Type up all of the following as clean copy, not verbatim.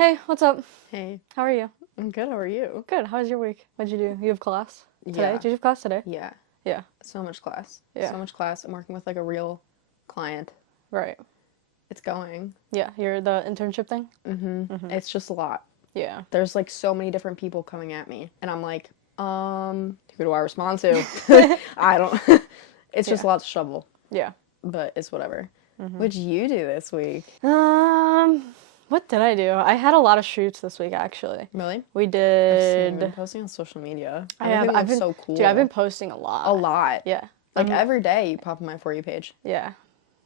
Hey, what's up? Hey, How are you? I'm good. How are you? Good. How was your week? What'd you do? You have class today? Yeah. Did you have class today? Yeah, Yeah. so much class. Yeah. So much class. I'm working with like a real client. Right. It's going. Yeah. You're the internship thing? It's just a lot. Yeah. There's like so many different people coming at me, and I'm like, who do I respond to? I don't. It's just a lot to shovel, Yeah. but it's whatever. What'd you do this week? What did I do? I had a lot of shoots this week, actually. Really? We I've seen you've been did. posting on social media. I have. Everything I've looks been so cool. Dude, I've been posting a lot. A lot. Yeah. Like every day, you pop on my For You page Yeah.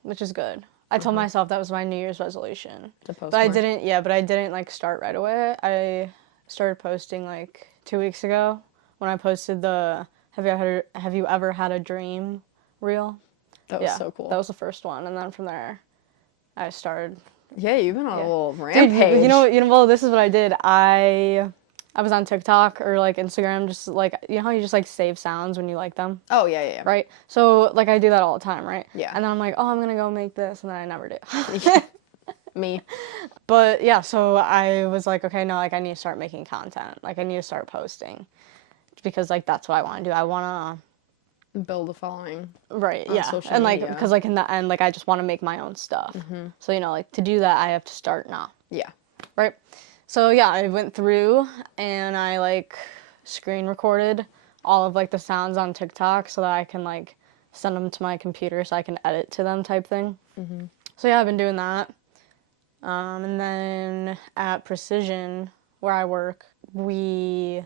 Which is good. I told myself that was my New Year's resolution. to post. But I more. didn't. Yeah, but I didn't like start right away. I started posting like 2 weeks ago when I posted the Have you ever had a dream reel? That was so cool. That was the first one, and then from there, I started. Yeah, you've been on a Yeah. little Dude, rampage. well, this is what I did. I was on TikTok or like Instagram, just like how you just like save sounds when you like them, Oh, yeah. right? So like I do that all the time, right? Yeah. And then I'm like, oh, I'm gonna go make this, and then I never do. Me. But yeah, so I was like, okay, no, like I need to start making content. Like I need to start posting because like that's what I want to do. I want Build a following. to, right, On yeah. social And like, media. because like in the end, like I just want to make my own stuff. So, like to do that, I have to start now. Yeah. Right. So yeah, I went through and I like screen recorded all of like the sounds on TikTok so that I can like send them to my computer so I can edit to them type thing. So yeah, I've been doing that. And then at Precision, where I work, we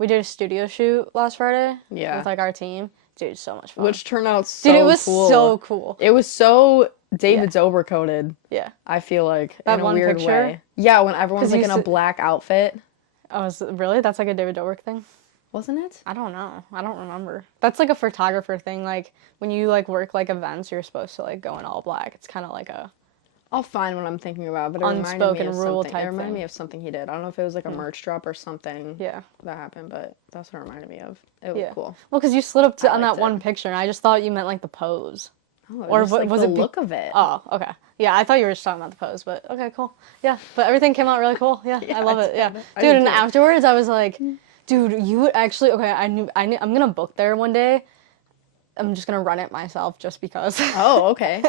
did a studio shoot last Friday. Yeah. With like our team. Dude, so much fun. Which turned out so Dude, it was cool. so cool. It was so David Dobrik coded. Yeah. I feel like That in a one weird picture? way. Yeah, when everyone's 'Cause like you in a black outfit. Oh, really? That's like a David Dobrik thing? Wasn't it? I don't know. I don't remember. That's like a photographer thing. Like when you like work like events, you're supposed to like go in all black. It's kind of like a I'll find what I'm thinking about, but it reminded me unspoken of rule something. type It reminded thing. me of something he did. I don't know if it was like a merch drop or something yeah. that happened, but that's what it reminded me of. It was cool. Well, because you slid up on that liked it. one picture, and I just thought you meant like the pose. Oh, Or just, like, was the it look of it? Oh, okay. Yeah, I thought you were just talking about the pose, but okay, cool. Yeah, but everything came out really cool. Yeah, I love it. Yeah, I dude. did And too. afterwards, I was like, dude, you would actually. Okay, I'm gonna book there one day. I'm just gonna run it myself just because. Oh, okay.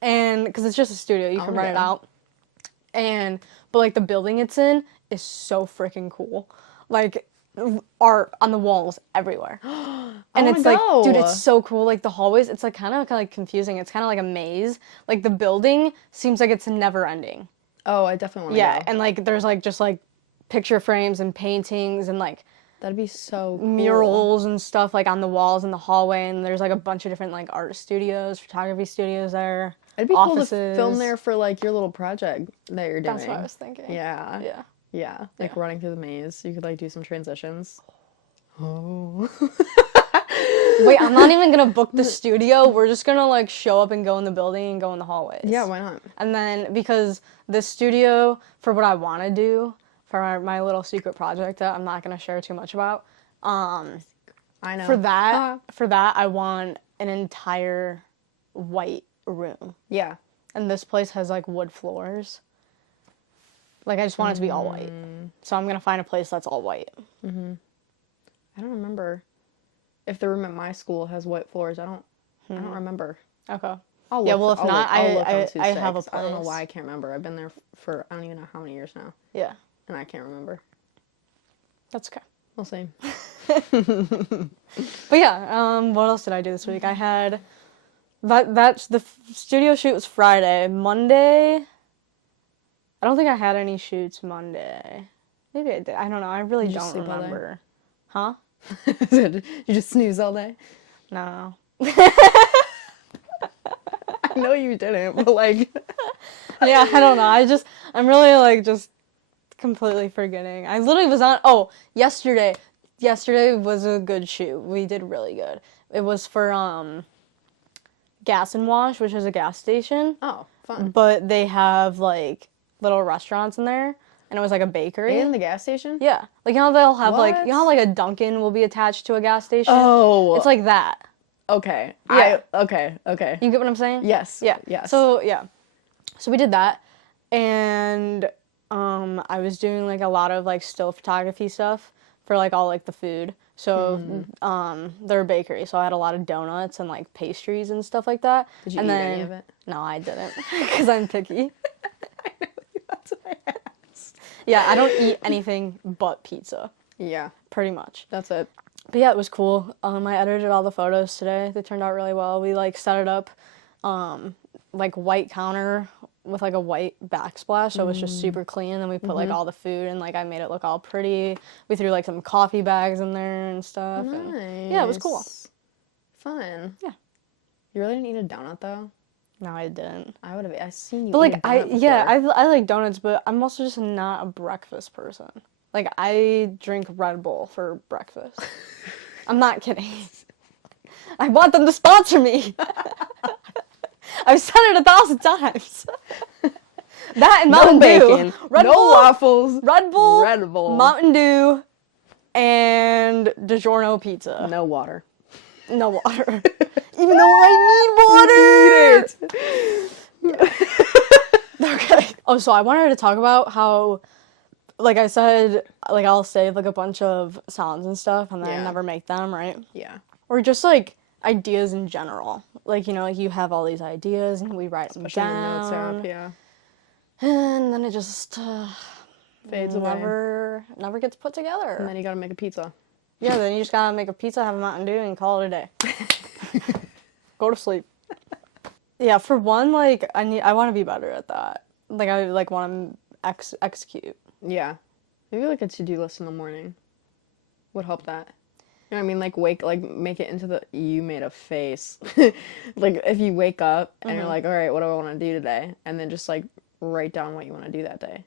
And because it's just a studio, you can rent it yeah. out. But like the building it's in is so freaking cool. Like art on the walls everywhere. And it's like, dude, it's so cool. Like the hallways, it's like kind of like confusing. It's kind of like a maze. Like the building seems like it's never ending. Oh, I definitely want to Yeah, go. and like there's like just like picture frames and paintings and like That'd be so cool. murals and stuff like on the walls in the hallway, and there's like a bunch of different like art studios, photography studios there. It'd be offices. cool to film there for like your little project that you're doing. That's what I was thinking. Yeah. Yeah. Yeah. Like running through the maze. You could like do some transitions. Oh. Wait, I'm not even gonna book the studio. We're just gonna like show up and go in the building and go in the hallways. Yeah, why not? And then because the studio for what I want to do for my little secret project that I'm not gonna share too much about. I know. For that, I want an entire white room. Yeah. And this place has like wood floors. Like I just want it to be all white. So I'm gonna find a place that's all white. I don't remember if the room at my school has white floors. I don't remember. Okay. I'll look. Yeah, well, if I'll not, look. I'll look on I have a Tuesday, 'cause I don't know place. why I can't remember. I've been there for I don't even know how many years now, Yeah, and I can't remember. that's okay. We'll see. But yeah, what else did I do this week? I had that's the studio shoot was Friday. Monday, I don't think I had any shoots Monday. Maybe I did. I don't know. I really You just don't sleep all day? remember. Huh? You just snooze all day? No. I know you didn't, but like. Yeah, I don't know. I'm really like just completely forgetting. I literally was on. Oh, yesterday. Yesterday was a good shoot. We did really good. It was for Gas and Wash, which is a gas station. Oh, fun. But they have like little restaurants in there, and it was like a bakery. In the gas station? Yeah, like they'll have like What? like a Dunkin' will be attached to a gas station. Oh. It's like that. Okay. Yeah. Okay. You get what I'm saying? Yes. Yeah. Yes. So we did that, and I was doing like a lot of like still photography stuff for like all like the food. So they're a bakery, so I had a lot of donuts and like pastries and stuff like that. Did you and eat then, any of it? No, I didn't because I'm picky. I know, that's what I asked. Yeah, I don't eat anything but pizza, Yeah, pretty much. that's it. But yeah, it was cool. I edited all the photos today. They turned out really well. We like set it up, like white counter with like a white backsplash, so it was just super clean. And we put like all the food and like I made it look all pretty. We threw like some coffee bags in there and stuff. Nice. And, yeah, it was cool. Fun. Yeah. You really didn't eat a donut though? No, I didn't. I would have. I seen you. But eat like a donut before. I like donuts, but I'm also just not a breakfast person. Like I drink Red Bull for breakfast. I'm not kidding. I want them to sponsor me. I've said it 1,000 times. That and Mountain Dew. Red Bull, waffles. Red Bull. Red Bull. Mountain Dew. And DiGiorno pizza. No water. No water. Even though I need water. Need it. Okay. Oh, so I wanted to talk about how, like I said, like I'll save like a bunch of sounds and stuff and then I never make them, right? Yeah. Or just like ideas in general. Like, you know, like you have all these ideas and we write them Especially down. the notes app, yeah. And then it just Fades away. never gets put together. And then you gotta make a pizza. Yeah, then you just gotta make a pizza, have a Mountain Dew, and call it a day. Go to sleep. Yeah, for one, like I want to be better at that. Like I like want to execute. Yeah. Maybe like a to-do list in the morning would help that. You know what I mean? Like make it into the, you made a face. Like if you wake up and you're like, all right, what do I want to do today? And then just like write down what you want to do that day.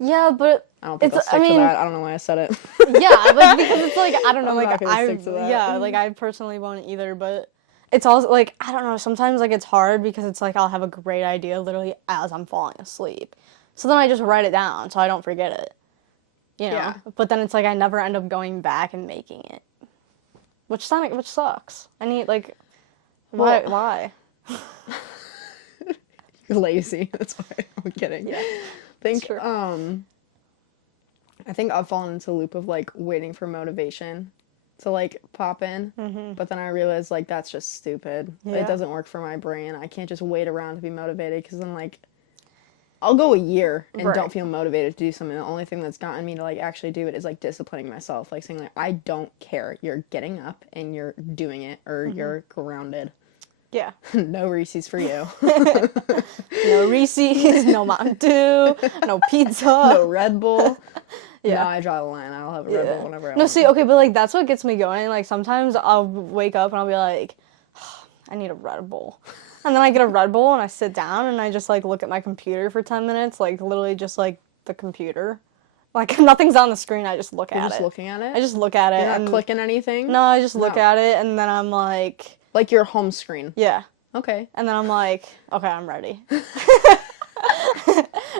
Yeah, but I don't think I'll stick to that. I don't know why I said it. Yeah, like because it's like I don't know, I'm like not gonna stick to that. yeah, like I personally won't either, but it's also like I don't know, sometimes like it's hard because it's like I'll have a great idea literally as I'm falling asleep. So then I just write it down so I don't forget it. You know? Yeah. But then it's like I never end up going back and making it. Which sucks. I need like why? You're lazy. That's why. I'm kidding. Yeah. I think I've fallen into a loop of like waiting for motivation to like pop in, but then I realized like that's just stupid. Yeah. It doesn't work for my brain. I can't just wait around to be motivated because then like I'll go a year and don't feel motivated to do something. The only thing that's gotten me to like actually do it is like disciplining myself, like saying like I don't care. You're getting up and you're doing it, or you're grounded. Yeah. No Reese's for you. No Reese's, no Mountain Dew, no pizza, no Red Bull. Yeah. No, I draw the line. I'll have a Red Bull whenever I want. No, see, okay, but like that's what gets me going. Like sometimes I'll wake up and I'll be like, I need a Red Bull. And then I get a Red Bull and I sit down and I just like look at my computer for 10 minutes, like literally just like the computer. Like nothing's on the screen, I just look at it. You're just looking at it? I just look at it. You're not clicking anything? No, I just look at it and then I'm like... Like your home screen? Yeah. Okay. And then I'm like, okay, I'm ready.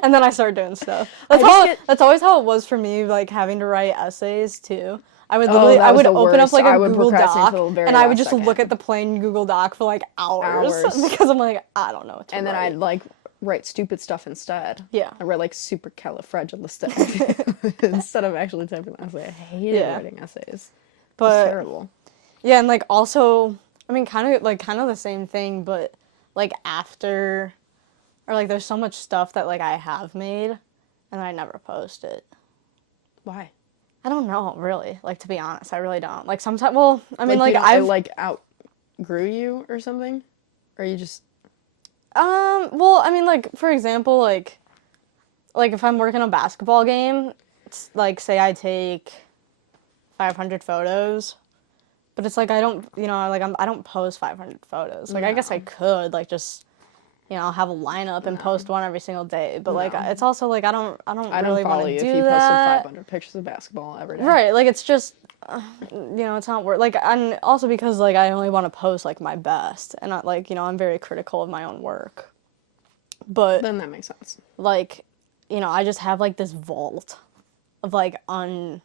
And then I start doing stuff. That's always how it was for me, like having to write essays too. I would literally, I would open up like a Google Doc, and I would just look at the plain Google Doc for like hours. Because I'm like, I don't know what to write. And then I'd like write stupid stuff instead. Yeah. I write like supercalifragilistic instead of actually typing an essay. I hated writing essays. But it's terrible. Yeah, and like also, I mean, kind of the same thing, but like after, or like there's so much stuff that like I have made, and I never post it. Why? I don't know, really. Like, to be honest, I really don't. Like, sometimes, well, I mean, like I like outgrew you or something? Or you just... well, I mean, like, for example, like if I'm working a basketball game, it's like, say I take 500 photos, but it's like, I don't, you know, like, I don't post 500 photos. Like, I guess I could, like, just... You know, have a lineup and post one every single day, but like it's also like I don't really want to do that. I don't follow you if you posted 500 pictures of basketball every day. Right, like it's just, you know, it's not worth. Like, and also because like I only want to post like my best, and not like, you know, I'm very critical of my own work. But then that makes sense. Like, you know, I just have like this vault of like unseen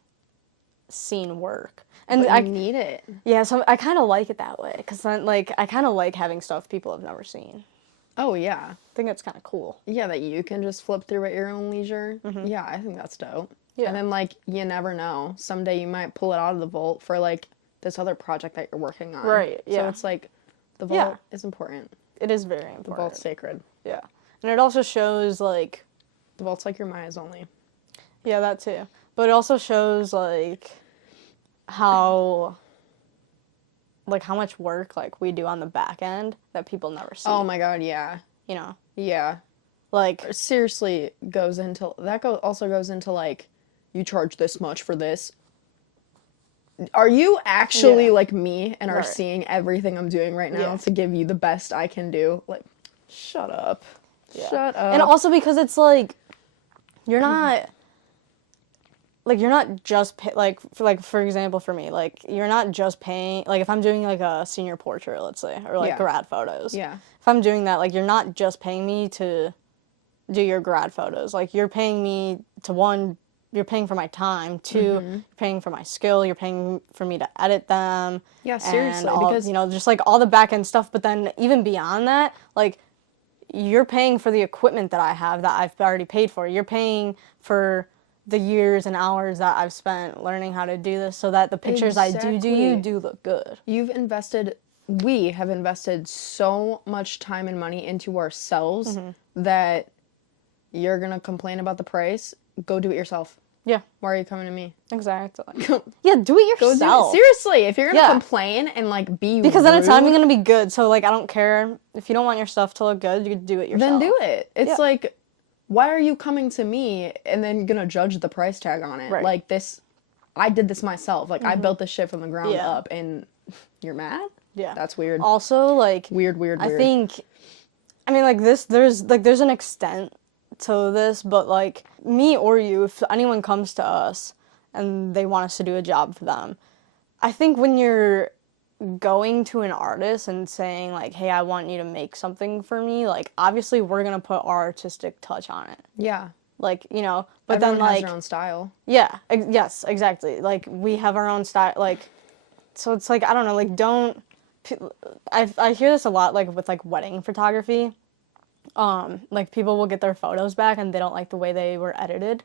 work. And I need it. Yeah, so I kind of like it that way because then like I kind of like having stuff people have never seen. Oh, yeah. I think it's kind of cool. Yeah, that you can just flip through at your own leisure. Yeah, I think that's dope. Yeah. And then, like, you never know. Someday you might pull it out of the vault for, like, this other project that you're working on. Right, So yeah. it's like, the vault is important. It is very The important. vault's sacred. Yeah. And it also shows, like... The vault's like your Maya's only. Yeah, that too. But it also shows, like, how... Like, how much work, like, we do on the back end that people never see. Oh my god, yeah. You know? Yeah. Like... Seriously goes into... That also goes into, like, you charge this much for this. Are you actually like me and are seeing everything I'm doing right now to give you the best I can do? Like, shut up. Yeah. Shut up. And also because it's like, you're not, like, you're not just, for example, for me, like, you're not just paying, like, if I'm doing, like, a senior portrait, let's say, or, like, grad photos. Yeah. If I'm doing that, like, you're not just paying me to do your grad photos. Like, you're paying me to, one, you're paying for my time. Two, you're paying for my skill. You're paying for me to edit them. Yeah, seriously. And all, because, you know, just, like, all the back-end stuff. But then even beyond that, like, you're paying for the equipment that I have that I've already paid for. You're paying for the years and hours that I've spent learning how to do this so that the pictures I do look good. We have invested so much time and money into ourselves that you're going to complain about the price. Go do it yourself. Yeah. Why are you coming to me? Exactly. Yeah, do it yourself. Seriously, if you're going to complain and, like, be because rude, then it's not even going to be good. So, like, I don't care. If you don't want your stuff to look good, you can do it yourself. Then do it. It's like, why are you coming to me and then going to judge the price tag on it? Right. Like, I did this myself. Like, I built this shit from the ground up, and you're mad? Yeah. That's weird. Also, like... Weird. I think... I mean, like, there's an extent to this, but, like, me or you, if anyone comes to us and they want us to do a job for them, I think when you're going to an artist and saying, like, hey, I want you to make something for me, like, obviously we're gonna put our artistic touch on it. Yeah. Like, you know, but Everyone then, like... has their own style. Yeah, yes, exactly. Like, we have our own style, like, so it's like, I don't know, like, don't... I hear this a lot, like, with, like, wedding photography. Like, people will get their photos back and they don't like the way they were edited.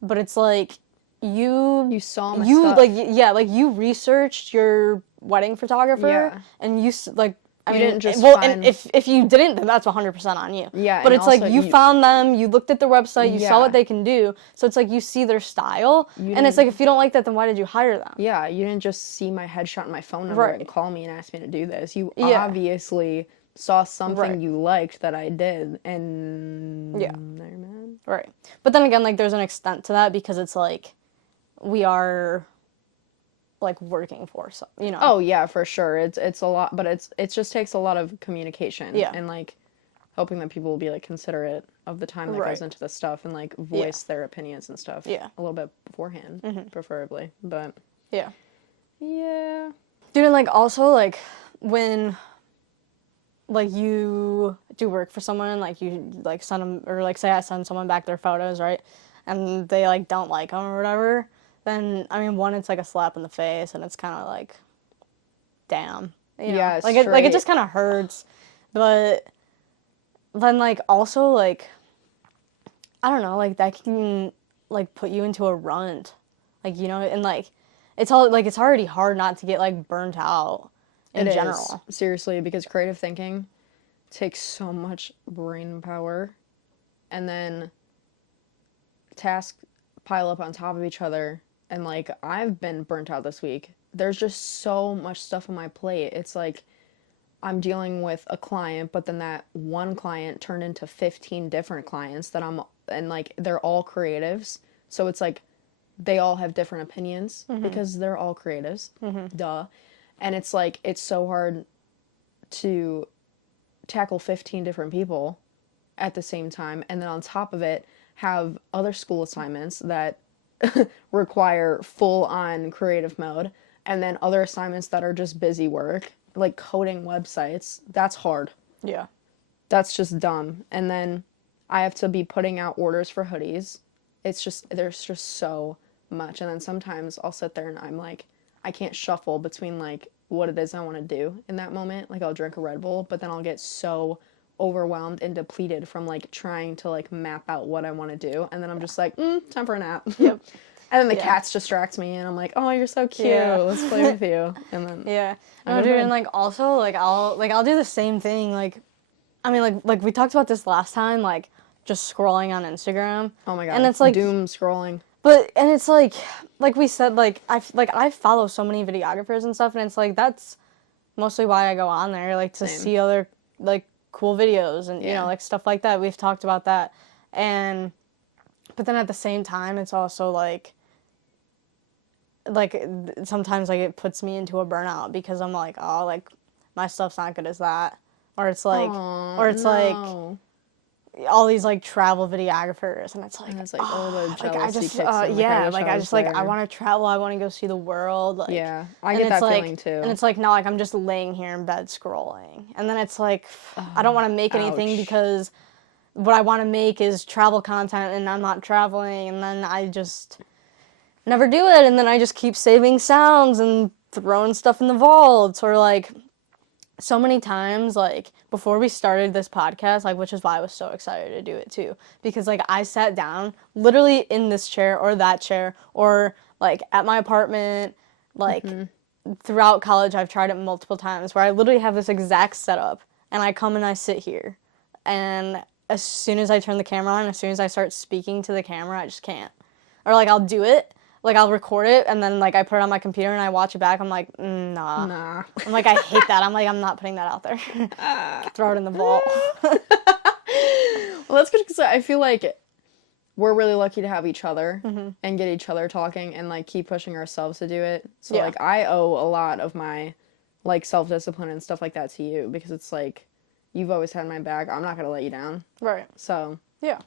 But it's like, you saw my stuff. like, yeah, like, you researched your wedding photographer and you, like, I mean, didn't just and if you didn't, then that's 100% on you. Yeah, but and it's like, also you found them, you looked at their website, you saw Yeah. what they can do, so it's like, you see their style, and it's like, if you don't like that, then why did you hire them? Yeah, you didn't just see my headshot and my phone number and call me and ask me to do this. You obviously saw something you liked that I did, and now you're mad. Right. But then again, like, there's an extent to that, because it's like, we are, like, working for some, you know. Oh yeah, for sure. It's a lot, but it just takes a lot of communication. Yeah. And, like, hoping that people will be, like, considerate of the time that goes into this stuff and, like, voice their opinions and stuff. Yeah. A little bit beforehand, preferably. But yeah. Yeah. Dude, and, like, also, like, when, like, you do work for someone and, like, you, like, send them, or, like, say I send someone back their photos, right, and they, like, don't like them or whatever, then, I mean, one, it's, like, a slap in the face, and it's kind of, like, damn. You know? Yeah, like, it just kind of hurts, but then, like, also, like, I don't know, like, that can, like, put you into a rut, like, you know, and, like, it's already hard not to get, like, burnt out in general. Seriously, because creative thinking takes so much brain power, and then tasks pile up on top of each other, and, like, I've been burnt out this week. There's just so much stuff on my plate. It's like I'm dealing with a client, but then that one client turned into 15 different clients and, like, they're all creatives. So it's like they all have different opinions because they're all creatives. Duh. And it's like, it's so hard to tackle 15 different people at the same time. And then on top of it, have other school assignments that require full-on creative mode. And then other assignments that are just busy work, like coding websites. That's hard. Yeah. That's just dumb. And then I have to be putting out orders for hoodies. There's just so much. And then sometimes I'll sit there and I'm like, I can't shuffle between, like, what it is I want to do in that moment. Like, I'll drink a Red Bull, but then I'll get so overwhelmed and depleted from like trying to like map out what I want to do, and then I'm just like, time for a nap. Yep. And then the cats distract me, and I'm like, oh, you're so cute. Yeah. Let's play with you. And then Yeah. I No, go to dude, bed. and like also I'll do the same thing. Like, I mean, like we talked about this last time. Like, just scrolling on Instagram. Oh my god. And it's like doom scrolling. But and it's like we said, I follow so many videographers and stuff, and it's like that's mostly why I go on there, like to see other like cool videos and you know like stuff like that. We've talked about that, but then at the same time, it's also like sometimes like it puts me into a burnout because I'm like, oh, like my stuff's not good as that, or it's like No. all these like travel videographers, and it's like, oh, the like jealousy I just kicks in. yeah, like I was just like there. I want to travel, I want to go see the world, like Yeah, I and get it's that like, feeling too. and it's like now like I'm just laying here in bed scrolling, and then it's like I don't want to make anything ouch. because what I want to make is travel content, and I'm not traveling, and then I just never do it, and then I just keep saving sounds and throwing stuff in the vaults, or like so many times, like, before we started this podcast, like, which is why I was so excited to do it, too. Because, like, I sat down, literally in this chair or that chair, or, like, at my apartment, like, throughout college, I've tried it multiple times, where I literally have this exact setup, and I come and I sit here. And as soon as I turn the camera on, as soon as I start speaking to the camera, I just can't. Or, like, I'll do it. Like, I'll record it, and then, like, I put it on my computer, and I watch it back. I'm like, nah. I'm like, I hate that. I'm like, I'm not putting that out there. Throw it in the vault. Well, that's good because I feel like we're really lucky to have each other and get each other talking and, like, keep pushing ourselves to do it. So, like, I owe a lot of my, like, self-discipline and stuff like that to you because it's, like, you've always had my back. I'm not going to let you down. Right. So. Yeah.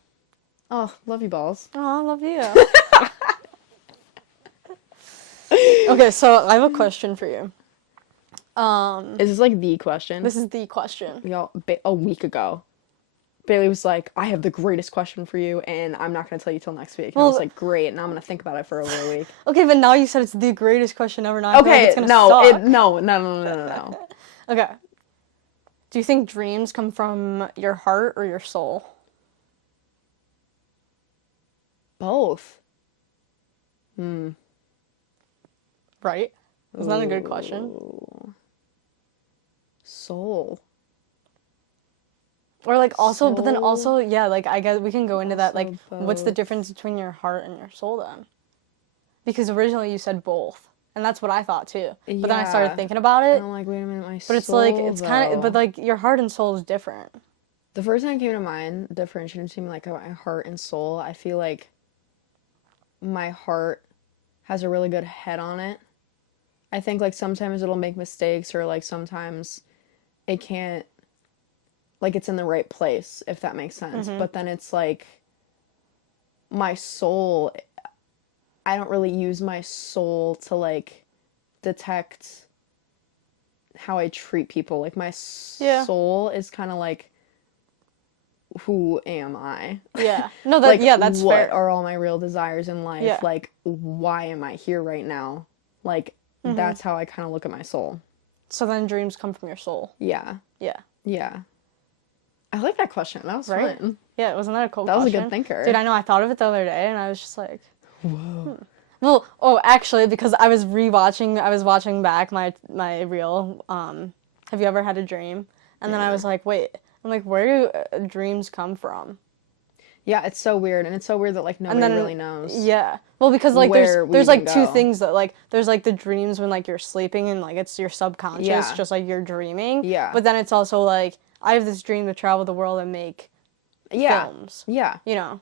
Oh, love you, balls. Oh, I love you. Okay, so I have a question for you. Is this, like, the question? This is the question. Y'all, a week ago, Bailey was like, I have the greatest question for you, and I'm not going to tell you till next week. And I was like, great, and I'm going to think about it for over a week. Okay, but now you said it's the greatest question ever. Now I feel like Okay, it's gonna suck. no. Okay. Do you think dreams come from your heart or your soul? Both. Right? Isn't that a good question? Ooh. Soul. Or like also, but then Soul. also, yeah, like I guess we can go into that. Like, Also what's the both. difference between your heart and your soul then? Because originally you said both, and that's what I thought too. But then I started Yeah. thinking about it. And I'm like, wait a minute, my soul. But it's like it's kind of, but though. like your heart and soul is different. The first thing that came to mind, differentiating between like my heart and soul, I feel like my heart has a really good head on it. I think like sometimes it'll make mistakes or like sometimes it can't, like it's in the right place, if that makes sense. But then it's like my soul, I don't really use my soul to like detect how I treat people. Like my soul is kind of like, who am I? Yeah. No, that Like, that's what fair. are all my real desires in life? Yeah. Like, why am I here right now? Like, that's how I kind of look at my soul. So then dreams come from your soul. Yeah. Yeah. Yeah. I like that question. That was Right? fun. Yeah, wasn't that a cool That was a question? good thinker. Dude, I know, I thought of it the other day, and I was just like, Whoa. Well, oh, actually, because I was watching back my reel, Have You Ever Had a Dream? And then I was like, wait, I'm like, where do dreams come from? Yeah, it's so weird. And it's so weird that, like, nobody really knows. Yeah. Well, because, like, where we there's like even two go. things that, like, there's, like, the dreams when, like, you're sleeping and, like, it's your subconscious, Yeah. just, like, you're dreaming. Yeah. But then it's also, like, I have this dream to travel the world and make films. Yeah. You know?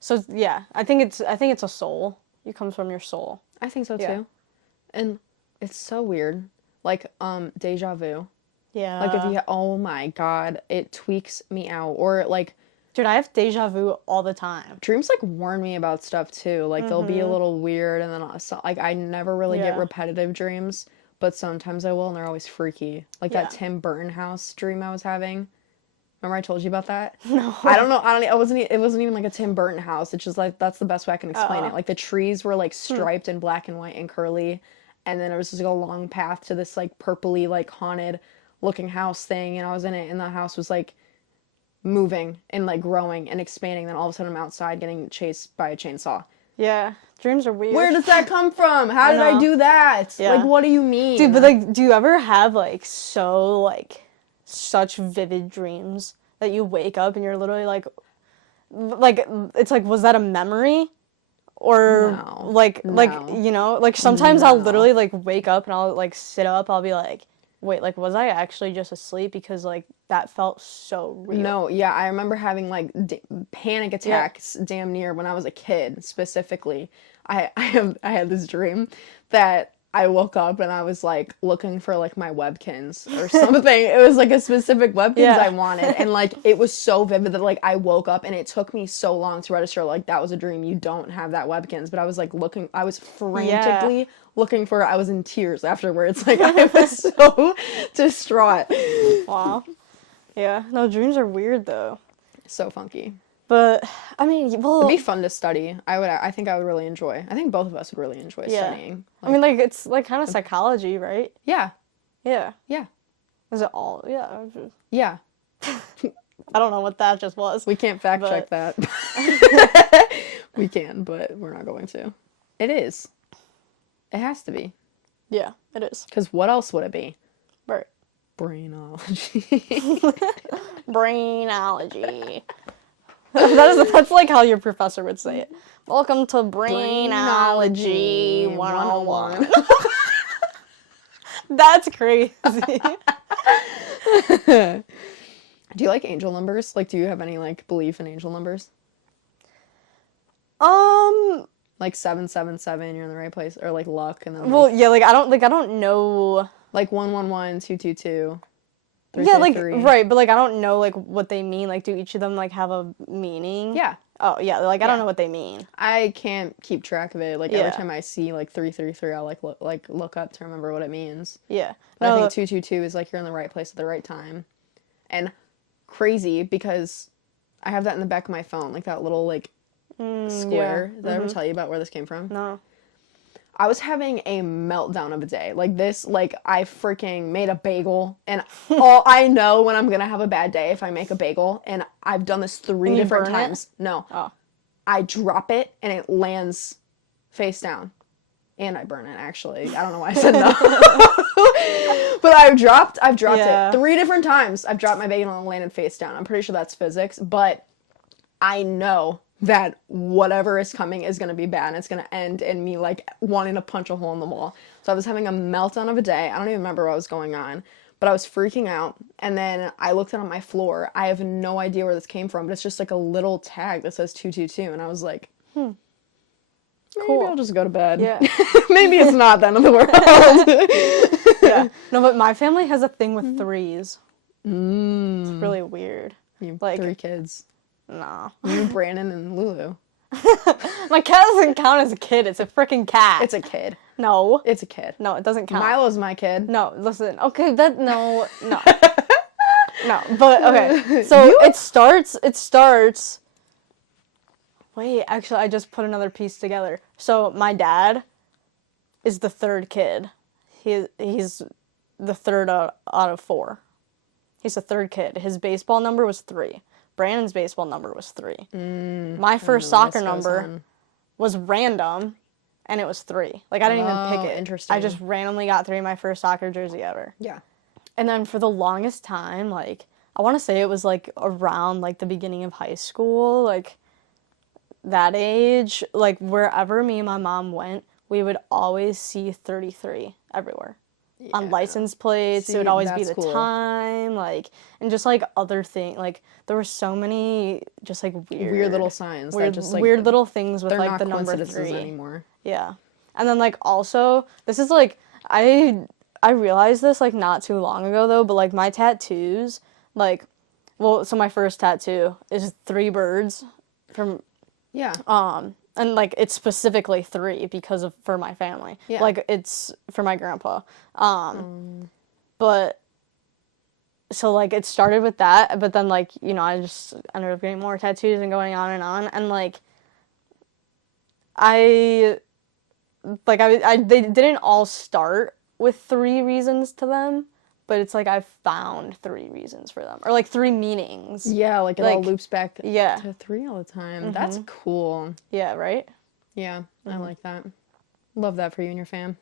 So, yeah, I think it's a soul. It comes from your soul. I think so, Yeah. too. And it's so weird. Like, deja vu. Yeah. Like, if you, oh my God, it tweaks me out. Or, like, Dude, I have deja vu all the time. dreams, like, warn me about stuff, too. Like, they'll be a little weird, and then, like, I never really get Yeah. repetitive dreams, but sometimes I will, and they're always freaky. Like, that Yeah. Tim Burton house dream I was having. Remember I told you about that? No. I don't know. It wasn't even, like, a Tim Burton house. It's just, like, that's the best way I can explain Oh. it. Like, the trees were, like, striped and black and white and curly, and then it was just, like, a long path to this, like, purpley, like, haunted looking house thing, and I was in it, and the house was, like, moving and like growing and expanding. Then all of a sudden I'm outside getting chased by a chainsaw. Yeah. Dreams are weird. Where does that come from? How did I do that? Yeah. Like, what do you mean? Dude, but like, do you ever have like such vivid dreams that you wake up and you're literally like, it's like, was that a memory? Or No. like, No. you know, like sometimes I'll No. literally like wake up and I'll like sit up. I'll be like, wait, like, was I actually just asleep? Because like that felt so real. No, yeah, I remember having like panic attacks damn near when I was a kid, specifically. I had this dream that I woke up and I was like looking for like my Webkins or something. It was like a specific Webkins I wanted, and like it was so vivid that like I woke up and it took me so long to register like that was a dream. You don't have that Webkins, but I was like looking. I was frantically looking for it. I was in tears afterwards. Like I was so distraught. Wow. Yeah. No, dreams are weird though. So funky. But I mean, well, It'd be fun to study. I think I would really enjoy. I think both of us would really enjoy studying. I mean, like it's like kind of psychology, right? Yeah. Yeah. Yeah. Is it all? Yeah. Yeah. I don't know what that just was. We can't fact check that. We can, but we're not going to. It is. It has to be. Yeah, it is. Because what else would it be? Right. Brainology. Brainology. That's like how your professor would say it. Welcome to Brainology 101. That's crazy. Do you like angel numbers? Like, do you have any like belief in angel numbers? Like 777, you're in the right place, or like luck, and then well, yeah, like I don't know. like 111, 222. Yeah, like right, but like I don't know like what they mean. Like, do each of them like have a meaning? Yeah. Oh yeah, like I don't know what they mean. I can't keep track of it. Like every time I see like 333, I'll look up to remember what it means. Yeah. But I think 222 is like you're in the right place at the right time, and crazy because I have that in the back of my phone, like that little like square. Did I ever tell you about where this came from? No. I was having a meltdown of a day. Like this, like I freaking made a bagel, and all I know when I'm gonna have a bad day if I make a bagel, and I've done this 3 different times. No. Oh. I drop it and it lands face down. And I burn it, actually. I don't know why I said no. But I've dropped it 3 different times. I've dropped my bagel and it landed face down. I'm pretty sure that's physics, but I know that whatever is coming is going to be bad and it's going to end in me like wanting to punch a hole in the wall. So I was having a meltdown of a day. I don't even remember what was going on, but I was freaking out. And then I looked out on my floor. I have no idea where this came from, but it's just like a little tag that says 222. And I was like, maybe I'll just go to bed. Yeah. Maybe it's not the end of the world. Yeah. No, but my family has a thing with threes. It's really weird. You have Like 3 kids. No. You, Brandon, and Lulu. My cat doesn't count as a kid. It's a freaking cat. It's a kid. No. It's a kid. No, it doesn't count. Milo's my kid. No, listen. Okay, no. No, but okay. So it starts. Wait, actually, I just put another piece together. So my dad is the 3rd kid. He's the 3rd out of 4. He's the 3rd kid. His baseball number was 3. Brandon's baseball number was 3. My first soccer number was random, and it was 3. Like, I didn't even pick it. Interesting. I just randomly got 3 in my first soccer jersey ever. Yeah. And then for the longest time, like, I want to say it was, like, around, like, the beginning of high school, like, that age. Like, wherever me and my mom went, we would always see 33 everywhere. Yeah. On license plates, it would always be the time, like, and just, like, other things. Like, there were so many just, like, weird little signs. Weird, that just, like, weird little things with, they're like, not the number coincidences 3. anymore. Yeah. And then, like, also, this is, like, I realized this, like, not too long ago, though, but, like, my tattoos, like, well, so my first tattoo is 3 birds from... Yeah. And, like, it's specifically 3 because for my family. Yeah. Like, it's for my grandpa. But, so, like, it started with that, but then, like, you know, I just ended up getting more tattoos and going on, and, like, they didn't all start with 3 reasons to them, but it's like I've found 3 reasons for them, or like 3 meanings. Yeah, like it all loops back to 3 all the time. That's cool. Yeah, right? Yeah, I like that. Love that for you and your fam.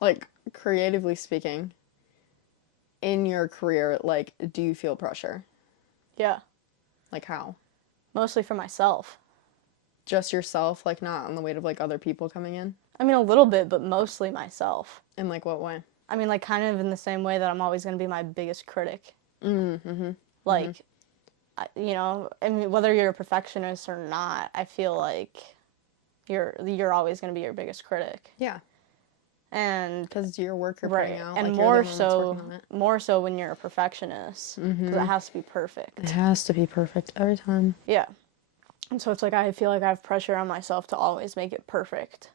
Like, creatively speaking, in your career, like, do you feel pressure? Yeah. Like, how? Mostly for myself. Just yourself, like, not on the weight of, like, other people coming in? I mean, a little bit, but mostly myself. In, like, what way? I mean, like, kind of in the same way that I'm always going to be my biggest critic. Like, you know, I mean, whether you're a perfectionist or not, I feel like you're always going to be your biggest critic. Yeah. And because it's your work you're putting out. And like, more so when you're a perfectionist, because it has to be perfect. It has to be perfect every time. Yeah. And so it's like I feel like I have pressure on myself to always make it perfect.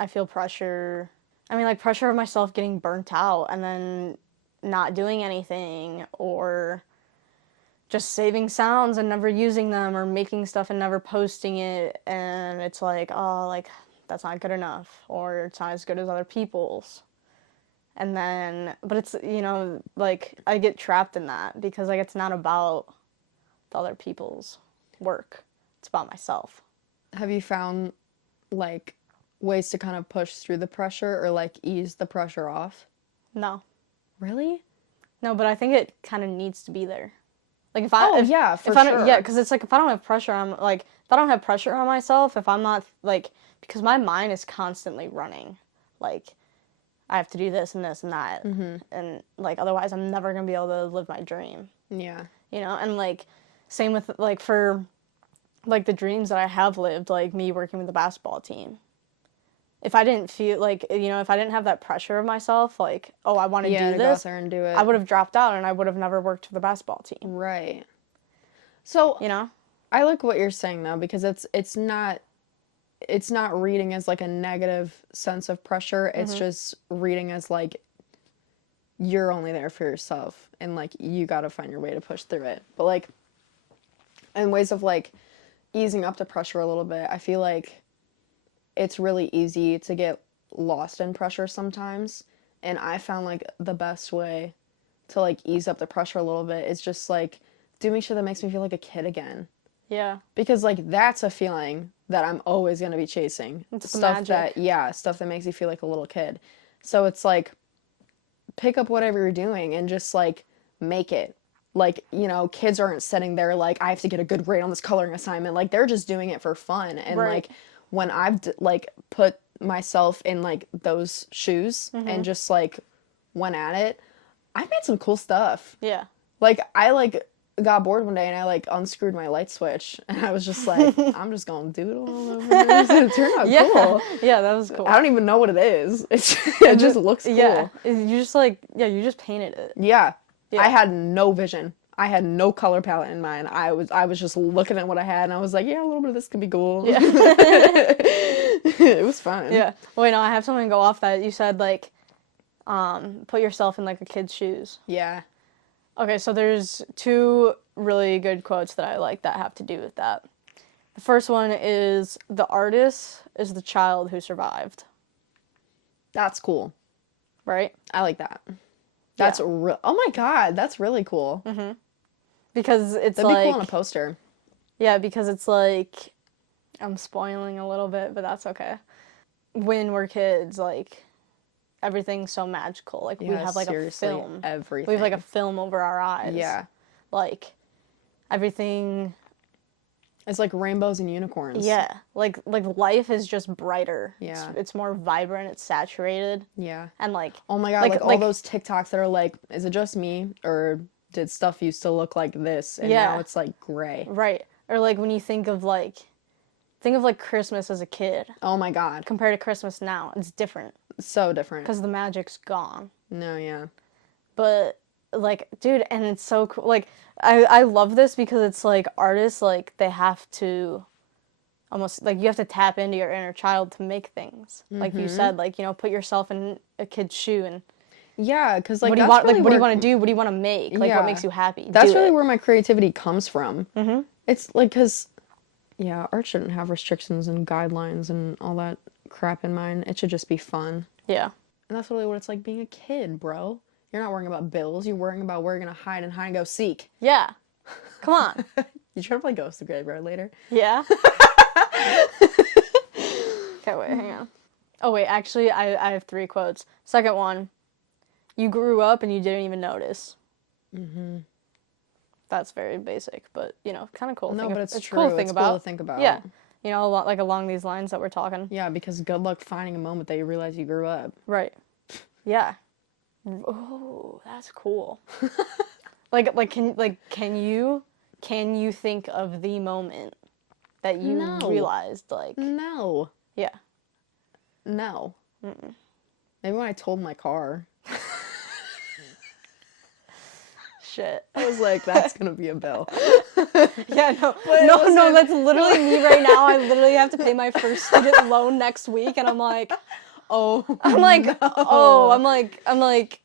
I feel pressure. I mean, like, pressure of myself getting burnt out and then not doing anything, or just saving sounds and never using them, or making stuff and never posting it, and it's like, oh, like, that's not good enough, or it's not as good as other people's. And then, but it's, you know, like, I get trapped in that because, like, it's not about the other people's work. It's about myself. Have you found, like, ways to kind of push through the pressure or, like, ease the pressure off? No. Really? No, but I think it kind of needs to be there. Like, if sure. Yeah, because it's like, if I don't have pressure on, like, if I don't have pressure on myself, if I'm not, like, because my mind is constantly running. Like, I have to do this and this and that. And, like, otherwise I'm never going to be able to live my dream. Yeah. You know? And, like, same with, like, for, like, the dreams that I have lived, like, me working with the basketball team. If I didn't feel, like, you know, if I didn't have that pressure of myself, like, oh, I want to do this, go out there and do it, I would have dropped out and I would have never worked for the basketball team. Right. So, you know? I like what you're saying, though, because it's not reading as, like, a negative sense of pressure. It's just reading as, like, you're only there for yourself, and, like, you gotta find your way to push through it. But, like, in ways of, like, easing up the pressure a little bit, I feel like it's really easy to get lost in pressure sometimes, and I found, like, the best way to, like, ease up the pressure a little bit is just, like, doing shit that makes me feel like a kid again. Yeah. Because, like, that's a feeling that I'm always going to be chasing. It's stuff that makes you feel like a little kid. So it's like, pick up whatever you're doing and just, like, make it. Like, you know, kids aren't sitting there like, I have to get a good grade on this coloring assignment. Like, they're just doing it for fun. And, like, when I've, like, put myself in, like, those shoes and just, like, went at it, I've made some cool stuff. Yeah. Like, I, like, got bored one day and I, like, unscrewed my light switch and I was just like, I'm just gonna doodle all over this. And it turned out cool. Yeah, that was cool. I don't even know what it is. It just looks cool. Yeah, you just, like, you just painted it. Yeah. I had no vision. I had no color palette in mind. I was just looking at what I had and I was like, yeah, a little bit of this could be cool. Yeah. It was fun. Yeah. Wait, no, I have something to go off that. You said, like, put yourself in, like, a kid's shoes. Yeah. Okay, so there's 2 really good quotes that I like that have to do with that. The first one is, the artist is the child who survived. That's cool. Right? I like that. That's oh my god, that's really cool. Because it's that'd be cool on a poster. Yeah, because it's like, I'm spoiling a little bit, but that's okay. When we're kids, like, everything's so magical. Like, we have, like, a film. Everything. We have, like, a film over our eyes. Yeah. Like, everything. It's like rainbows and unicorns. Yeah. Like life is just brighter. Yeah. It's more vibrant. It's saturated. Yeah. And, like, oh my god, like all those TikToks that are like, is it just me? Or did stuff used to look like this? And now it's, like, gray. Right. Or, like, when you think of Christmas as a kid. Oh my god. Compared to Christmas now. It's different. So different. Because the magic's gone. No, yeah. But, like, dude, and it's so cool. Like, I love this because it's, like, artists, like, they have to almost, like, you have to tap into your inner child to make things. Like you said, like, you know, put yourself in a kid's shoe and... Yeah, because, like, what do you want? Like, what do you want to do? What do you want to make? Like, what makes you happy? That's really where my creativity comes from. It's, like, because, yeah, art shouldn't have restrictions and guidelines and all that crap in mind. It should just be fun. Yeah. And that's really what it's like being a kid, bro. You're not worrying about bills. You're worrying about where you're gonna hide and go seek. Yeah. Come on. You trying to play Ghost of Graveyard later? Yeah. Okay, wait, hang on. Oh, wait, actually, I have 3 quotes. Second one, you grew up and you didn't even notice. Mm-hmm. That's very basic, but, you know, kind of cool. No, but it's true. Cool to think it's about. cool to think about. Yeah. You know, like along these lines that we're talking. Yeah, because good luck finding a moment that you realize you grew up. Right. Yeah. Oh, that's cool. Can you think of the moment that you realized, like... No. Yeah. No. Mm-mm. Maybe when I told my car. Shit. I was like, that's gonna be a bill. Yeah, no, that's literally me right now. I literally have to pay my first student loan next week, and I'm like, oh, I'm like, no. oh, I'm like I'm like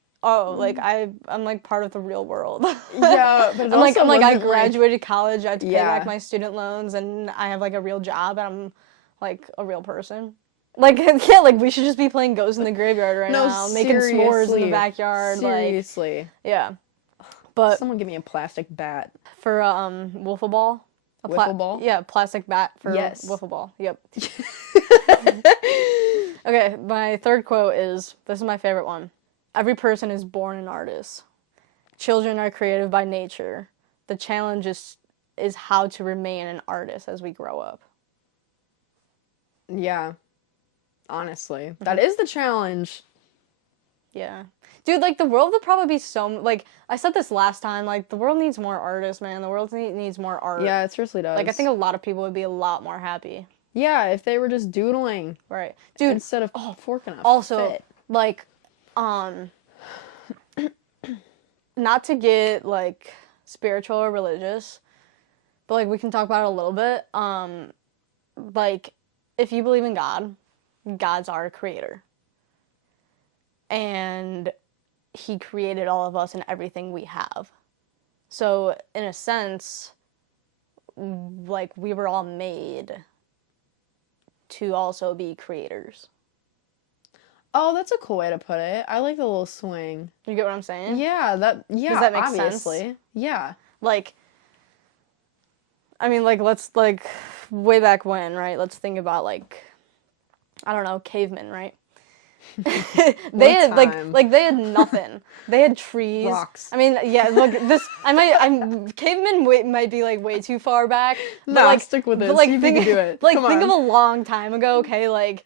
part of the real world. Yeah, but I'm like I graduated college, I have to pay back my student loans, and I have like a real job, and I'm like a real person. Like, yeah, like we should just be playing Ghosts in the Graveyard right now, making s'mores in the backyard. Seriously. Like, yeah. But someone give me a plastic bat. For wiffle ball. Wiffle ball? Yeah, plastic bat for wiffle ball. Yep. Okay, my third quote is, this is my favorite one. Every person is born an artist. Children are creative by nature. The challenge is how to remain an artist as we grow up. Yeah. Honestly. That is the challenge. Yeah. Dude, like, the world would probably be so... Like, I said this last time, like, the world needs more artists, man. The world needs more art. Yeah, it seriously does. Like, I think a lot of people would be a lot more happy. Yeah, if they were just doodling. Right. Dude. Instead of forking a also, fit. like, not to get, like, spiritual or religious, but, like, we can talk about it a little bit. Like, if you believe in God, God's our creator. And he created all of us and everything we have. So, in a sense, like, we were all made to also be creators. Oh, that's a cool way to put it. I like the little swing. You get what I'm saying? Yeah, does that make obviously. Sense? Yeah. Like, I mean, like, let's, like, way back when, right? Let's think about, like, I don't know, cavemen, right? They had they had nothing. They had trees, rocks. I mean, yeah. Look, cavemen might be like way too far back. No, like, stick with this. But, like, you can do it. Like, think of a long time ago. Okay, like,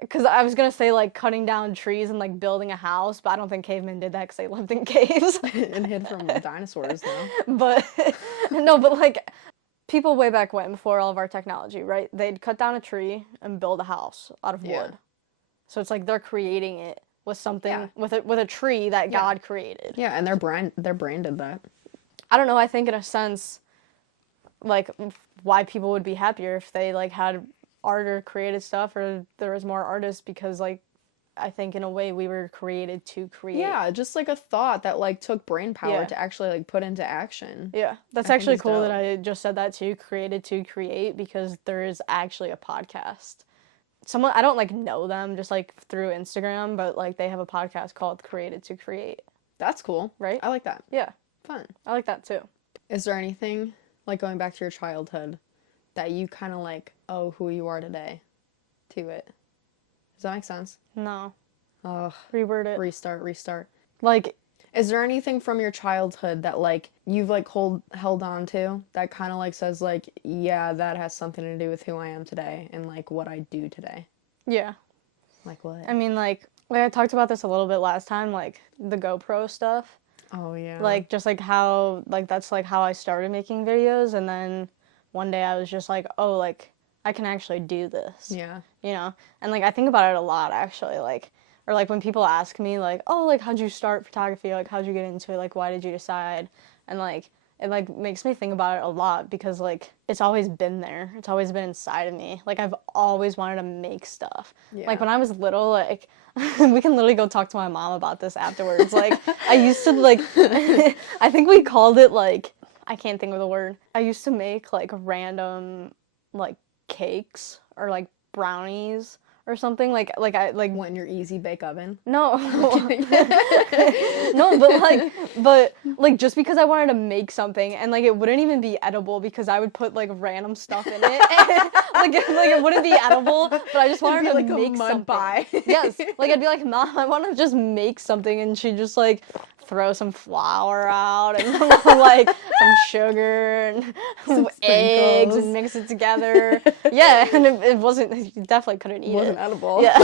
because I was gonna say like cutting down trees and like building a house, but I don't think cavemen did that because they lived in caves and hid from dinosaurs, though. But no, but like people way back when, before all of our technology, right? They'd cut down a tree and build a house out of wood. So it's like they're creating it with something, with a tree that God created. Yeah, and they're branded that. I don't know, I think in a sense, like, why people would be happier if they, like, had art or created stuff, or there was more artists, because, like, I think in a way we were created to create. Yeah, just, like, a thought that, like, took brain power to actually, like, put into action. Yeah, that's actually cool that I just said that too, created to create, because there is actually a podcast. Someone, I don't, like, know them, just, like, through Instagram, but, like, they have a podcast called Created to Create. That's cool. Right? I like that. Yeah. Fun. I like that, too. Is there anything, like, going back to your childhood, that you kind of, like, owe who you are today to it? Does that make sense? No. Ugh. Reword it. Restart. Like... Is there anything from your childhood that, like, you've, like, held on to that kind of, like, says, like, yeah, that has something to do with who I am today and, like, what I do today? Yeah. Like what? I mean, like I talked about this a little bit last time, like, the GoPro stuff. Oh, yeah. Like, just, like, how, like, that's, like, how I started making videos, and then one day I was just like, oh, like, I can actually do this. Yeah. You know? And, like, I think about it a lot, actually, like... Or, like, when people ask me, like, oh, like, how'd you start photography? Like, how'd you get into it? Like, why did you decide? And, like, it, like, makes me think about it a lot because, like, it's always been there. It's always been inside of me. Like, I've always wanted to make stuff. Yeah. Like, when I was little, like, we can literally go talk to my mom about this afterwards. Like, I used to, like, I think we called it, like, I can't think of the word. I used to make, like, random, like, cakes or, like, brownies or something. Like When your easy bake oven. no. No, but like just because I wanted to make something and like it wouldn't even be edible because I would put like random stuff in it. like it wouldn't be edible, but I just wanted to like make a mud something. pie. Yes, like I'd be like, Mom, I want to just make something, and she'd just like throw some flour out and like some sugar and some eggs and mix it together. Yeah, and it wasn't. You definitely couldn't eat it. It wasn't edible. Yeah,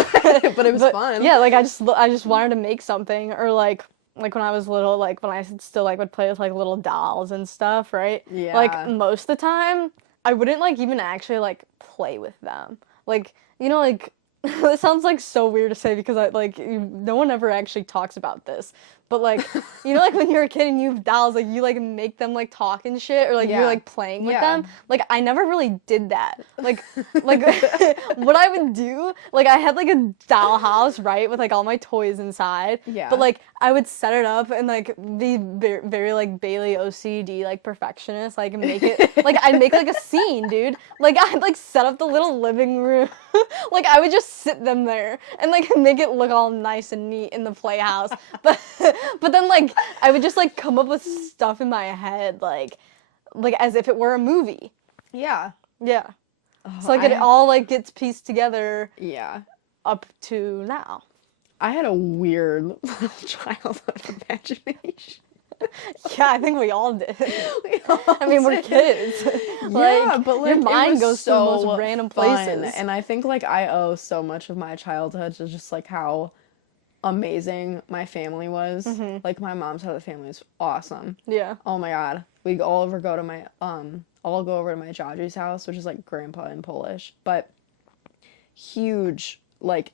but it was fun. Yeah, like I just wanted to make something, or like when I was little, like when I still like would play with like little dolls and stuff, right? Yeah. Like most of the time, I wouldn't like even actually like play with them. Like like it sounds like so weird to say because no one ever actually talks about this. But like like when you're a kid and you have dolls, like you like make them like talk and shit, or like you're like playing with them. Like I never really did that. Like what I would do, like I had like a doll house, right, with like all my toys inside. Yeah. But like I would set it up and like be very, very like Bailey OCD like perfectionist, like make it like I'd make like a scene, dude. Like I'd like set up the little living room. Like I would just sit them there and like make it look all nice and neat in the playhouse. But then like I would just like come up with stuff in my head like as if it were a movie. Yeah. Yeah. So like it all like gets pieced together. Yeah. Up to now. I had a weird childhood imagination. Yeah, I think we all did. I mean, we're kids. Yeah, but like your mind goes to the so most random fun. places. And I think like I owe so much of my childhood to just like how amazing my family was. Mm-hmm. Like my mom's side of the family is awesome. Yeah. Oh my god. We all go to my I'll go over to my Jaji's house, which is like grandpa in Polish, but huge, like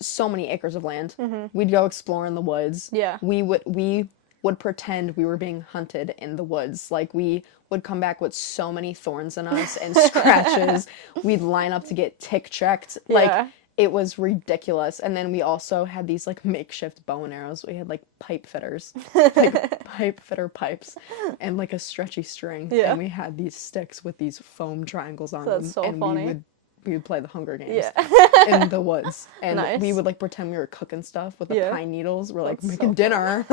so many acres of land. Mm-hmm. We'd go explore in the woods. Yeah. We would pretend we were being hunted in the woods. Like we would come back with so many thorns in us and scratches. We'd line up to get tick checked. Like Yeah. it was ridiculous. And then we also had these like makeshift bow and arrows. We had like pipe fitters, like pipe fitter pipes, and like a stretchy string. Yeah. And we had these sticks with these foam triangles on That's them. so And funny. we would play the Hunger Games Yeah. in the woods. And Nice. we would like pretend we were cooking stuff with the Yeah. pine needles. We're like That's making so dinner.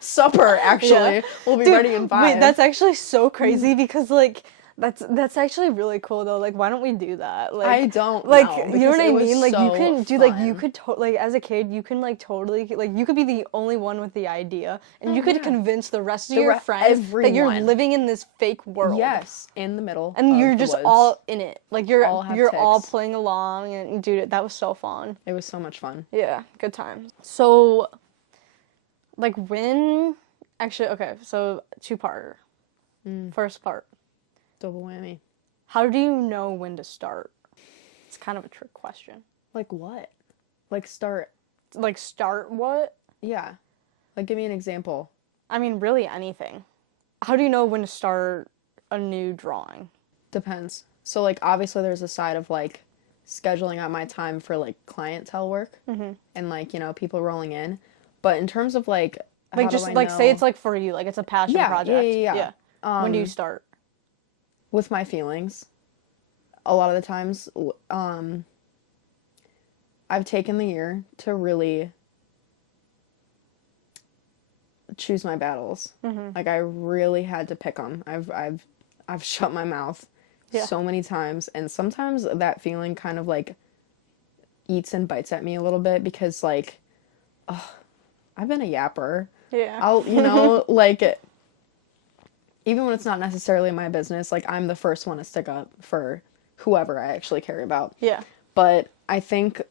Supper, actually. Yeah. We'll be Dude, ready in 5. Wait, that's actually so crazy because like that's actually really cool though. Like, why don't we do that? Like, I don't like know, you know because what I it was mean? Like, you so can do like you fun. could like as a kid you can like totally like you could be the only one with the idea, and you could convince the rest of your friends that you're everyone. living in this fake world. Yes, in the middle. And of you're the just woods. all in it. Like you're All have all ticks. playing along, and dude, that was so fun. It was so much fun. Yeah, good times. So, like when actually okay, so 2-parter. First part. Double whammy. How do you know when to start? It's kind of a trick question. Like what? Like start. Like start what? Yeah. Like give me an example. I mean, really anything. How do you know when to start a new drawing? Depends. So like obviously there's a side of like scheduling out my time for like clientele work and like people rolling in. But in terms of like how Like just do I like know? say it's like for you, like it's a passion project. Yeah. When do you start? With my feelings, a lot of the times, I've taken the year to really choose my battles. Like I really had to pick them. I've shut my mouth so many times, and sometimes that feeling kind of like eats and bites at me a little bit because like, I've been a yapper. Yeah. I'll like. Even when it's not necessarily my business, like, I'm the first one to stick up for whoever I actually care about. Yeah. But I think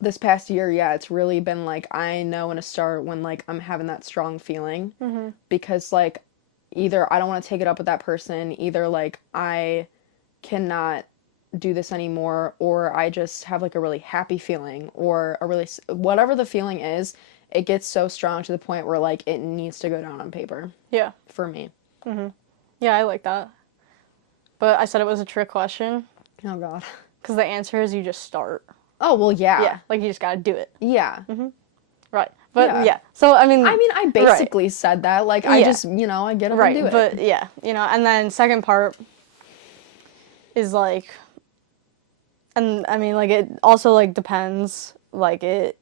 this past year, it's really been, like, I know when to start when, like, I'm having that strong feeling. Because, like, either I don't want to take it up with that person, either, like, I cannot do this anymore, or I just have, like, a really happy feeling, or a really... Whatever the feeling is, it gets so strong to the point where, like, it needs to go down on paper. Yeah. For me. Yeah, I like that. But I said it was a trick question. Oh, God. Because the answer is you just start. Oh, well, yeah. Yeah, like you just gotta do it. Yeah. Right. But Yeah. So, I mean, I basically said that. Like, I just, I get up and do it. But yeah, and then second part is like, And I mean, like, it also, like, depends. Like, it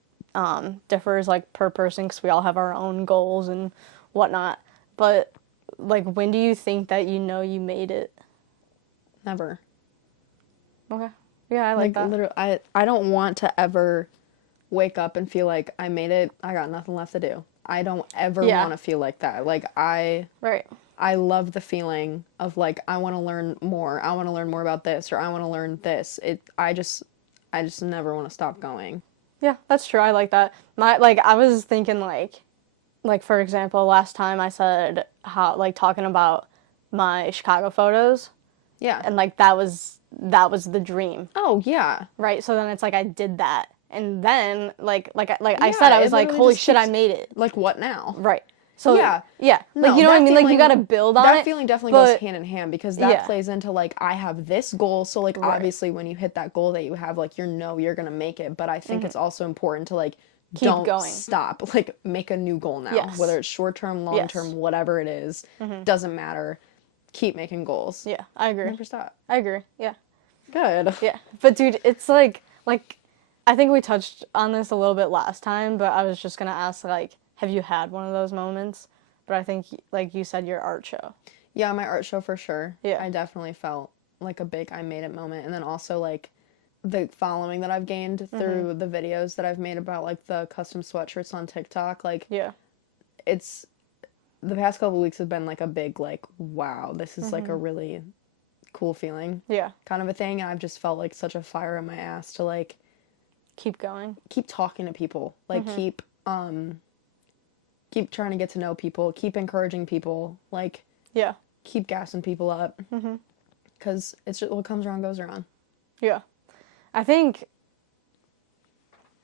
differs, like, per person because we all have our own goals and whatnot. But, like, when do you think that you know you made it? Never. Okay. Yeah, I like that. Literally, I don't want to ever wake up and feel like I made it. I got nothing left to do. I don't ever Yeah. want to feel like that. Like Right. I love the feeling of like I want to learn more. I want to learn more about this or I want to learn this. I just never want to stop going. Yeah, that's true. I like that. Like, I was thinking, like, for example, last time I said how, like, talking about my Chicago photos, Yeah. and, like, that was the dream, Oh, yeah. right? So then it's like I did that, and then, I Yeah, said, I was it like, literally holy just shit, I keeps- made it. Like what now? Right. So, Yeah. yeah. No, Like, you know what I that mean? Like, you feeling- gotta build on it. That feeling definitely goes hand in hand because that Yeah. plays into like I have this goal. So like Right. obviously when you hit that goal that you have, like you're gonna make it. But I think it's also important to like Keep don't going. stop. Like make a new goal now. Yes. Whether it's short term, long term, Yes. whatever it is, doesn't matter. Keep making goals. Yeah, I agree. Never stop. I agree. Yeah. Good. Yeah. But dude, it's like I think we touched on this a little bit last time, but I was just gonna ask, like, have you had one of those moments? But I think, like you said, your art show. Yeah, my art show for sure. Yeah. I definitely felt like a big I made it moment. And then also like the following that I've gained through the videos that I've made about like the custom sweatshirts on TikTok. Like Yeah. it's the past couple weeks have been like a big like wow, this is like a really cool feeling Yeah. kind of a thing. And I've just felt like such a fire in my ass to like Keep going. keep talking to people. Like keep trying to get to know people, keep encouraging people, like Yeah. keep gassing people up. Because it's just what comes around goes around. Yeah. I think,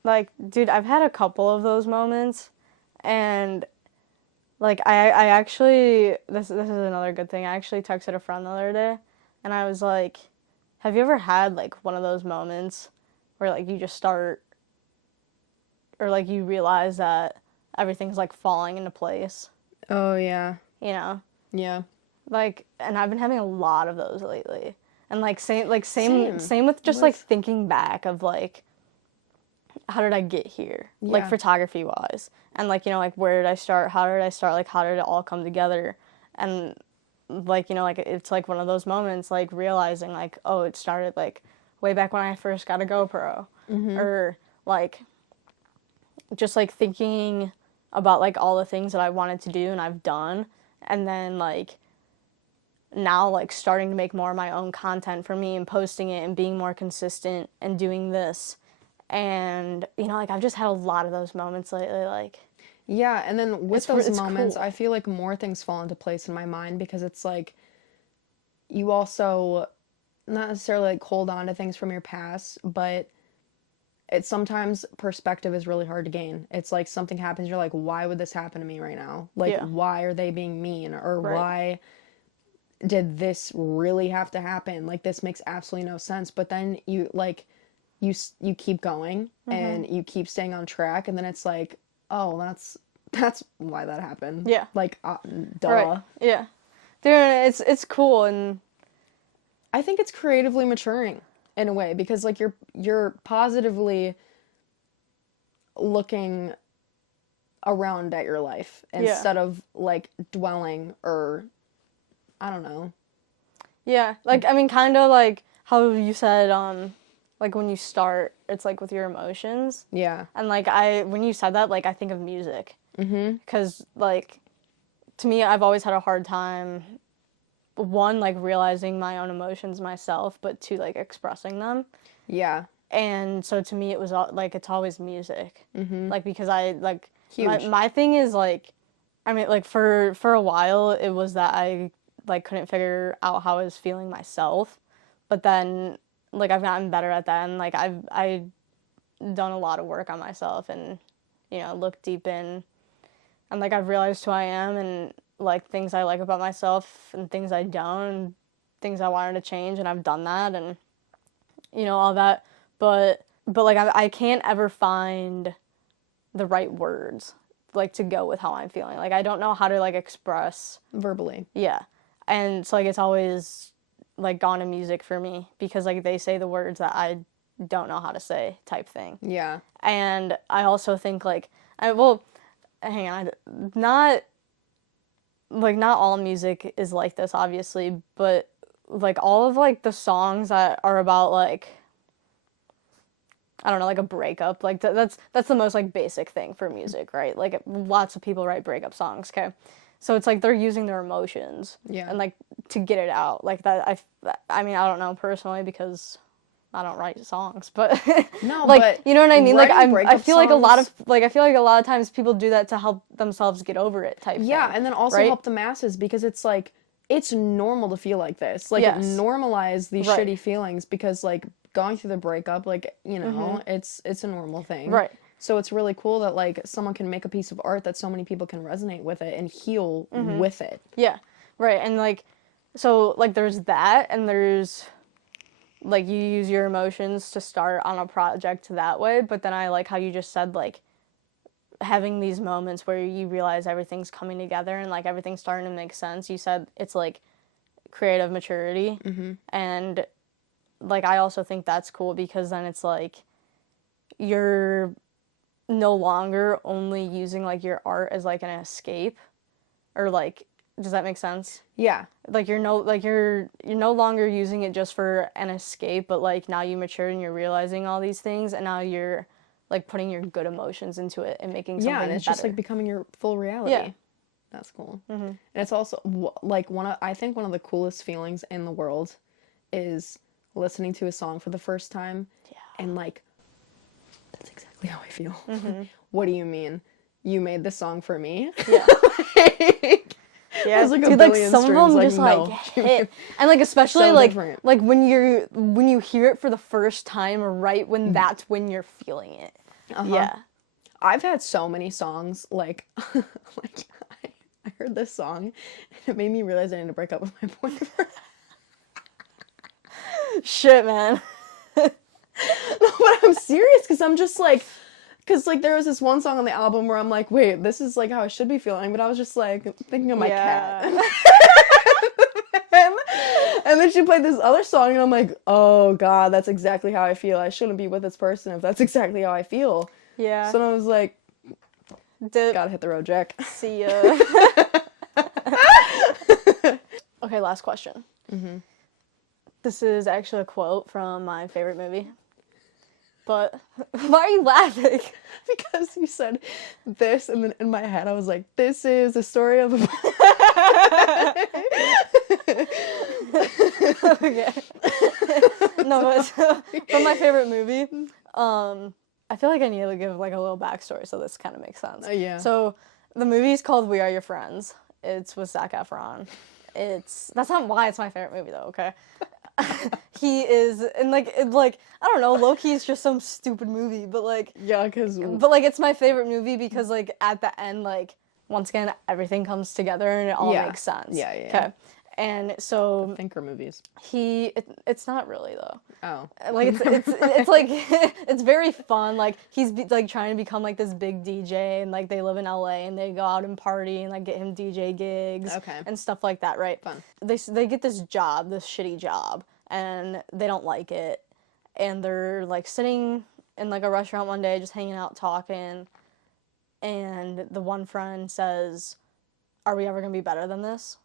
like, dude, I've had a couple of those moments, and, like, I actually, this is another good thing. I actually texted a friend the other day, and I was like, have you ever had, like, one of those moments where, like, you just start, or, like, you realize that everything's, like, falling into place, Oh yeah. you know? Yeah. Like, and I've been having a lot of those lately. And same Same. with just like thinking back of like how did I get here? Like Yeah. photography wise. And like, you know, like where did I start? How did I start? Like how did it all come together? And like, you know, like it's like one of those moments like realizing like, oh, it started like way back when I first got a GoPro. Or like just like thinking about like all the things that I wanted to do and I've done, and then like now like starting to make more of my own content for me and posting it and being more consistent and doing this. And you know, like I've just had a lot of those moments lately, like Yeah, and then with those it's moments, cool. I feel like more things fall into place in my mind because it's like you also not necessarily like hold on to things from your past, but it's sometimes perspective is really hard to gain. It's like something happens, you're like, why would this happen to me right now? Like, Yeah. why are they being mean? Or Right. why did this really have to happen? Like, this makes absolutely no sense. But then you like, you keep going and you keep staying on track, and then it's like, oh, that's why that happened. Yeah. Like, duh. Right. Yeah. Dude, it's cool. And I think it's creatively maturing in a way because like you're positively looking around at your life instead of like dwelling or I don't know. yeah, like I mean kind of like how you said like when you start it's like with your emotions. Yeah. And like when you said that, like I think of music. Because like to me I've always had a hard time, one, like realizing my own emotions myself, but two, like expressing them. Yeah. And so to me it was like it's always music. Like because I like Huge. my thing is like I mean like for a while it was that I like couldn't figure out how I was feeling myself, but then like I've gotten better at that, and like I've done a lot of work on myself and you know looked deep in, and like I've realized who I am and like things I like about myself and things I don't, and things I wanted to change, and I've done that, and you know all that, but like I can't ever find the right words like to go with how I'm feeling. Like I don't know how to like express Verbally. yeah. And so like it's always like gone to music for me because like they say the words that I don't know how to say type thing. Yeah. And I also think like hang on, not all music is like this, obviously, but like all of like the songs that are about like, I don't know, like a breakup, like that's the most like basic thing for music, right? Like lots of people write breakup songs, okay? So it's like they're using their emotions and like to get it out. Like that I mean, I don't know personally because I don't write songs, but No, like but you know what I mean? Like I feel like songs... I feel like a lot of times people do that to help themselves get over it type Yeah, thing, and then also right? help the masses because it's like it's normal to feel like this. Like Yes. normalize these Right. shitty feelings because like going through the breakup, like, you know, it's a normal thing. Right. So it's really cool that like someone can make a piece of art that so many people can resonate with it and heal with it. Yeah. Right. And like so like there's that and there's like you use your emotions to start on a project that way, but then I like how you just said like having these moments where you realize everything's coming together and like everything's starting to make sense. You said it's like creative maturity. And like I also think that's cool because then it's like you're no longer only using like your art as like an escape, or like, does that make sense? Yeah. Like you're no longer using it just for an escape, but like now you matured and you're realizing all these things, and now you're like putting your good emotions into it and making something and it's better. just like becoming your full reality. Yeah. That's cool. And it's also like I think one of the coolest feelings in the world is listening to a song for the first time and like, that's exactly how I feel. What do you mean? You made this song for me? Yeah. Like, yeah, like dude, like some of them just like hit, and like especially So like different. like when you hear it for the first time, right when that's when you're feeling it. Yeah. I've had so many songs like like I heard this song and it made me realize I need to break up with my boyfriend. Shit, man. No, but I'm serious because I'm just like, because like there was this one song on the album where I'm like, wait, this is like how I should be feeling, but I was just like thinking of my cat. And then she played this other song and I'm like, oh god, that's exactly how I feel. I shouldn't be with this person if that's exactly how I feel. Yeah. So I was like, gotta hit the road, Jack. See ya. Okay, last question. This is actually a quote from my favorite movie. But why are you laughing? Because you said this, and then in my head I was like, this is the story of a... Okay. No, but from my favorite movie, I feel like I need to give like a little backstory so this kind of makes sense. Yeah. So the movie's called We Are Your Friends. It's with Zac Efron. That's not why it's my favorite movie though, okay? He is, and like, I don't know, low-key it's just some stupid movie, but like... Yeah, because... But like, it's my favorite movie because like, at the end, like, once again, everything comes together and it all makes sense. Yeah. Okay. And so... Thinker movies. It's not really though. Oh. Like it's like it's very fun. Like he's like trying to become like this big DJ, and like they live in LA and they go out and party and like get him DJ gigs and stuff like that, right? Fun. They get this shitty job, and they don't like it, and they're like sitting in like a restaurant one day just hanging out talking, and the one friend says, "Are we ever gonna be better than this?"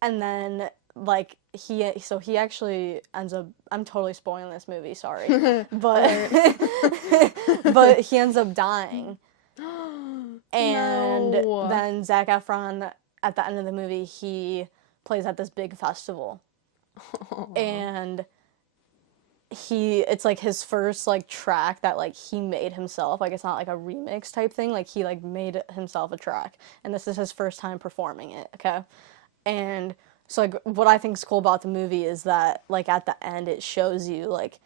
And then like he actually ends up, I'm totally spoiling this movie, sorry. But but he ends up dying. And then Zac Efron at the end of the movie, he plays at this big festival. And it's like his first like track that like he made himself. Like it's not like a remix type thing. Like he like made himself a track, and this is his first time performing it. Okay. And so, like, what I think is cool about the movie is that, like, at the end, it shows you, like,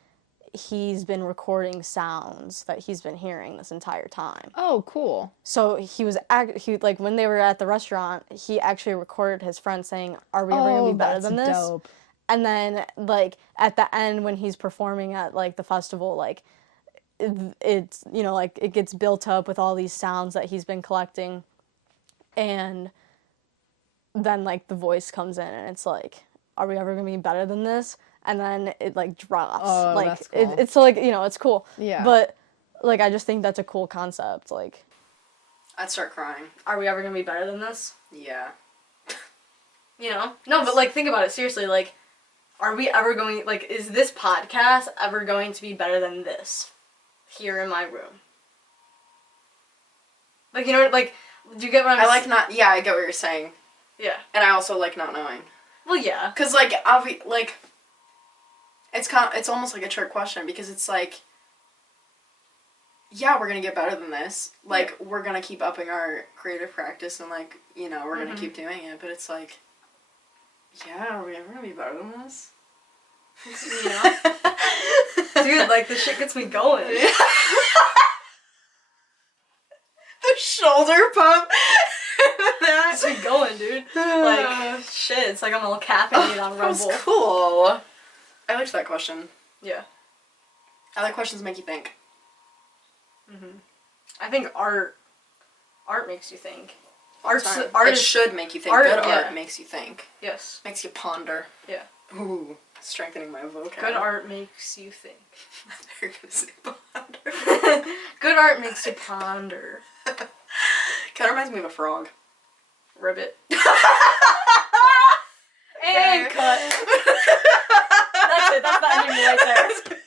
he's been recording sounds that he's been hearing this entire time. Oh, cool. So, like, when they were at the restaurant, he actually recorded his friend saying, "Are we ever going to be better than this?" Dope. And then, like, at the end, when he's performing at, like, the festival, like, it's, you know, like, it gets built up with all these sounds that he's been collecting, and then like the voice comes in and it's like, "Are we ever gonna be better than this?" and then it like drops. Oh, Like that's cool. it's so like, you know, it's cool. Yeah. But like I just think that's a cool concept. Like, I'd start crying. are we ever gonna be better than this? Yeah. You know? No, but like think about it seriously. Like, are we ever going? Like, is this podcast ever going to be better than this here in my room? Like, you know, like, do you get what I'm saying? I like not. Yeah, I get what you're saying, Yeah. and I also like not knowing. Well, yeah. Cause like it's almost like a trick question because it's like, yeah, we're gonna get better than this. Like we're gonna keep upping our creative practice and like you know we're gonna keep doing it. But it's like, yeah, are we ever gonna be better than this? You know, dude, like the shit gets me going. The shoulder pump. Gets me going, dude. Like shit, it's like I'm all caffeinated on Red That was Bull. cool. I liked that question. Yeah. I like questions make you think. I think art makes you think. Art It should make you think. art, Good yeah. art makes you think. Yes. Makes you ponder. Yeah. Ooh, strengthening my vocab. Good art makes you think. They're gonna say ponder. Good art makes you ponder. Kind of reminds me of a frog. Ribbit. And cut. That's it. That's the ending right there.